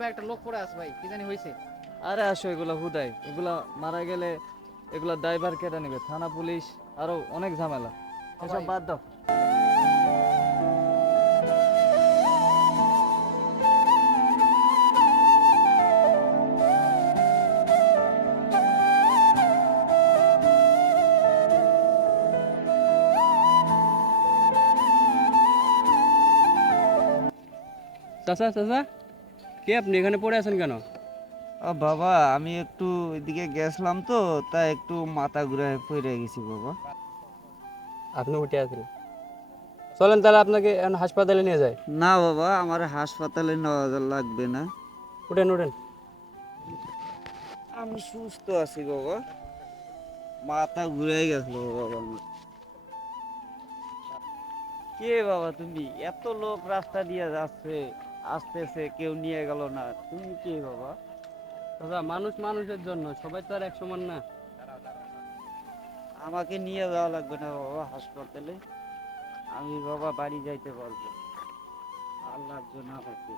ভাই একটা লোক পড়ে আছে ভাই, কি জানি হয়েছে। আরে আসো, এগুলা হুদাই, এগুলা মারা গেলে এগুলা ড্রাইভার কেটে নেবে, থানা পুলিশ আরো অনেক ঝামেলা। এসব ভাই বাদ দাও। চাচা চাচা, কে আপনি এখানে পড়ে আছেন কেন? বাবা আমি একটু এদিকে গেছিলাম তো, তাই একটু মাথা ঘুরে পড়ে গেছি বাবা। আপনি উঠে আছেন, চলেন তাহলে আপনাকে এখন হাসপাতালে নিয়ে যায়। না বাবা, আমার হাসপাতালে নেওয়া লাগবে না, উঠেন উঠেন। আমি সুস্থ আছি বাবা। মাথা ঘুরে গেছিল বাবা আমার। কে বাবা তুমি? এত লোক রাস্তা দিয়ে যাচ্ছে, আসতেছে, কেউ নিয়ে গেল না, তুমি কে বাবা? চাচা, মানুষ মানুষের জন্য, সবাই তো আর এক সমান না। আমাকে নিয়ে যাওয়া লাগবে না বাবা হাসপাতালে, আমি বাবা বাড়ি যাইতে পারবো, আল্লাহর জন্য আমাকে